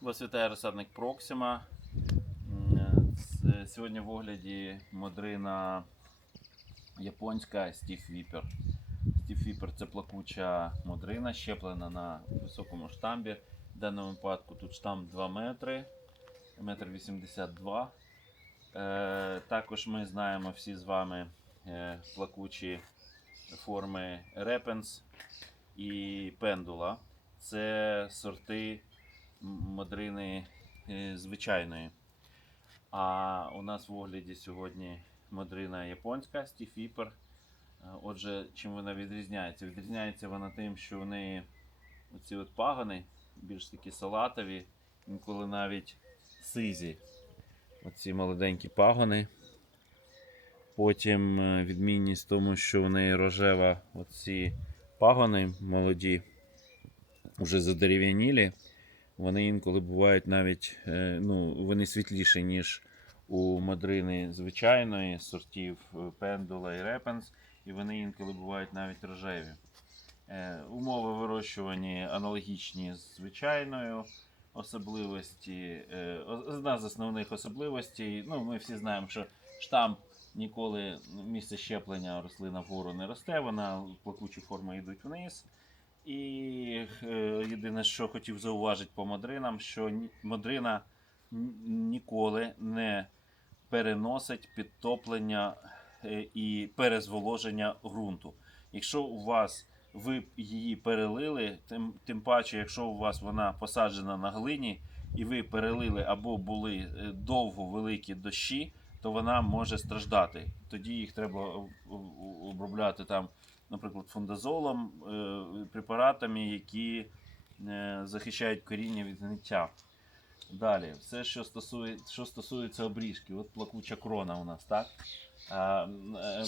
Вас вітає розсадник Проксима. Сьогодні в огляді модрина японська Steve Viper. Steve Viper це плакуча модрина, щеплена на високому штамбі. В даному випадку тут штамп 2 метри, метр 82. Е, також ми знаємо всі з вами плакучі форми Repens і Пендула. Це сорти м- модрини е, звичайної. А у нас в огляді сьогодні модрина японська. Е, Отже, чим вона відрізняється? Відрізняється вона тим, що в неї оці от пагони більш такі салатові, інколи навіть сизі. Оці молоденькі пагони. Потім е, відмінність в тому, що в неї рожева оці пагони молоді, вже задерев'янілі. Вони інколи бувають навіть е, ну, вони світліші, ніж у мадрини звичайної сортів е, пендула і репенс, і вони інколи бувають навіть рожеві. Е, Умови вирощування аналогічні з звичайною. Особливості, одна з основних особливостей. Ну, ми всі знаємо, що штамп ніколи місце щеплення рослина вгору не росте, вона плакучі форми йдуть вниз. І е, єдине, що хотів зауважити по модринам, що модрина ніколи не переносить підтоплення е, і перезволоження ґрунту. Якщо у вас ви її перелили, тим, тим паче, якщо у вас вона посаджена на глині, і ви перелили або були е, довго великі дощі, то вона може страждати. Тоді їх треба об- об- обробляти там, наприклад, фундазолом, е, препаратами, які е, захищають коріння від гниття. Далі, все, що стосує, що стосується обріжки, от плакуча крона у нас, так? А, е,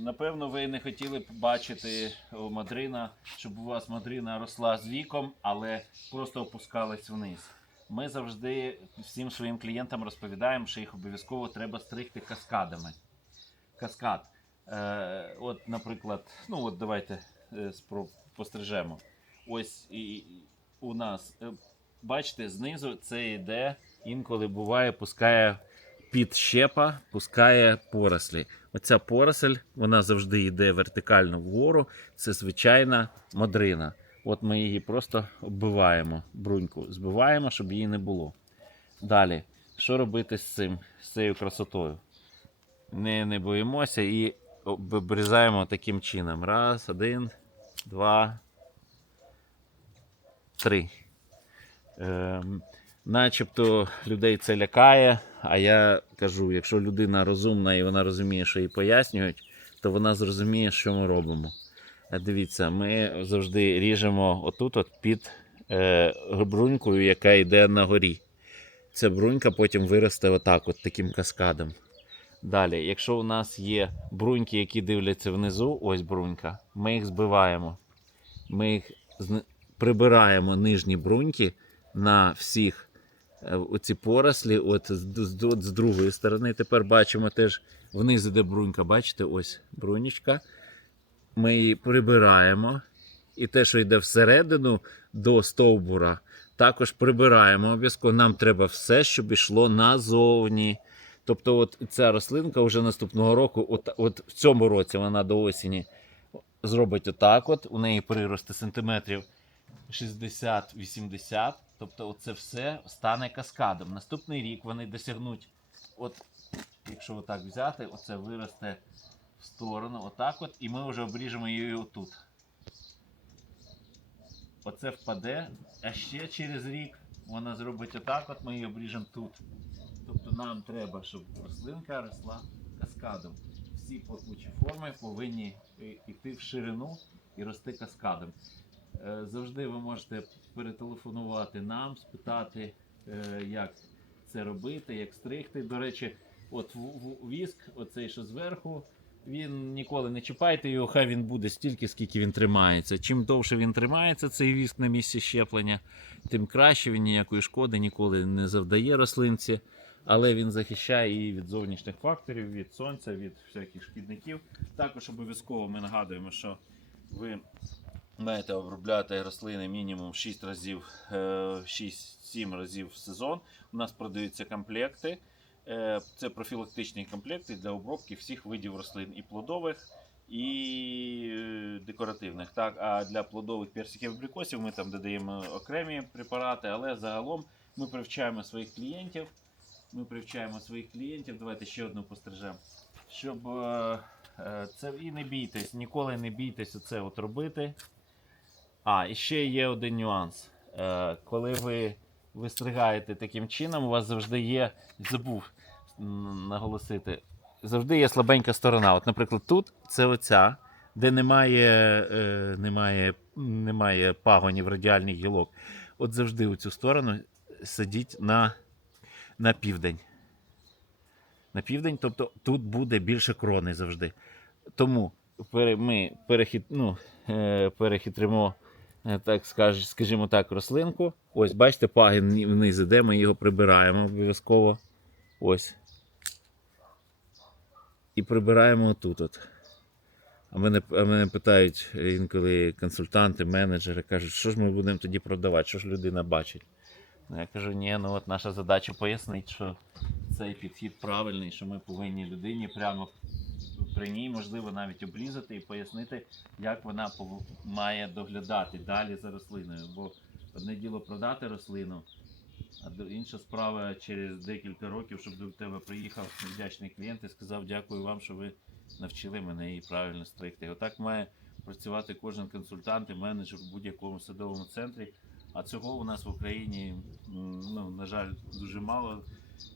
напевно, ви не хотіли б бачити мадрина, щоб у вас мадрина росла з віком, але просто опускалась вниз. Ми завжди всім своїм клієнтам розповідаємо, що їх обов'язково треба стригти каскадами. Каскад. Е, от, наприклад, ну от давайте е, пострижемо. Ось і у нас, е, бачите, знизу це йде, інколи буває, пускає під щепа, пускає порослі. Оця поросль, вона завжди йде вертикально вгору. Це звичайна модрина. От ми її просто оббиваємо, бруньку збиваємо, щоб її не було. Далі, що робити з цим, з цією красотою? Не, не боїмося і обрізаємо таким чином. Раз, один, два, три. Ем, начебто людей це лякає, а я кажу, якщо людина розумна і вона розуміє, що їй пояснюють, то вона зрозуміє, що ми робимо. Е, Дивіться, ми завжди ріжемо отут от під е, брунькою, яка йде на горі. Ця брунька потім виросте отак, от таким каскадом. Далі, якщо у нас є бруньки, які дивляться внизу, ось брунька, ми їх збиваємо. Ми їх прибираємо нижні бруньки на всіх е, оці порослі, от з, от з другої сторони. Тепер бачимо теж вниз іде брунька, бачите, ось брунічка. Ми її прибираємо. І те, що йде всередину до стовбура, також прибираємо обов'язково. Нам треба все, щоб йшло назовні. Тобто, от ця рослинка вже наступного року, от, от в цьому році вона до осені зробить отак. От, у неї приросте сантиметрів 60-80. Тобто, це все стане каскадом. Наступний рік вони досягнуть, от, якщо отак взяти, оце виросте в сторону, отак от, і ми вже обріжемо її отут. Оце впаде, а ще через рік вона зробить отак, от ми її обріжемо тут. Нам треба, щоб рослинка росла каскадом. Всі плакучі форми повинні йти в ширину і рости каскадом. Е, Завжди ви можете перетелефонувати нам, спитати, е, як це робити, як стригти. До речі, от віск, оцей що зверху, він ніколи не чіпайте його, хай він буде стільки, скільки він тримається. Чим довше він тримається, цей віск на місці щеплення, тим краще він ніякої шкоди ніколи не завдає рослинці. Але він захищає її від зовнішніх факторів, від сонця, від всяких шкідників. Також обов'язково ми нагадуємо, що ви маєте обробляти рослини мінімум 6 разів, е, 6-7 разів в сезон. У нас продаються комплекти. Е, Це профілактичні комплекти для обробки всіх видів рослин і плодових, і е, декоративних. Так, а для плодових персиків абрикосів ми там додаємо окремі препарати, але загалом ми привчаємо своїх клієнтів. Ми привчаємо своїх клієнтів. Давайте ще одну пострижемо. Щоб е, е, це і не бійтесь, ніколи не бійтесь оце от робити. А, і ще є один нюанс. Е, коли ви вистригаєте таким чином, у вас завжди є, забув наголосити, завжди є слабенька сторона. От, наприклад, тут це оця, де немає, немає, немає пагонів радіальних гілок. От завжди у цю сторону сидіть на, на південь. На південь, тобто тут буде більше крони завжди. Тому ми перехит, ну, е, перехитримо, е, так скажімо так, рослинку. Ось, бачите, пагін вниз іде, ми його прибираємо обов'язково. Ось. І прибираємо отут. От. А мене, а мене питають інколи консультанти, менеджери, кажуть, що ж ми будемо тоді продавати, що ж людина бачить. Ну, я кажу, ні, ну от наша задача пояснити, що цей підхід правильний, що ми повинні людині прямо при ній, можливо, навіть обрізати і пояснити, як вона має доглядати далі за рослиною. Бо одне діло продати рослину, а інша справа через декілька років, щоб до тебе приїхав вдячний клієнт і сказав, дякую вам, що ви навчили мене її правильно стригти. Отак має працювати кожен консультант і менеджер в будь-якому садовому центрі. А цього у нас в Україні, ну, на жаль, дуже мало,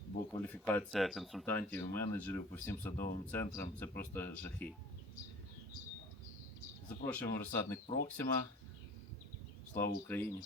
бо кваліфікація консультантів і менеджерів по всім садовим центрам це просто жахи. Запрошуємо розсадник Проксима. Слава Україні!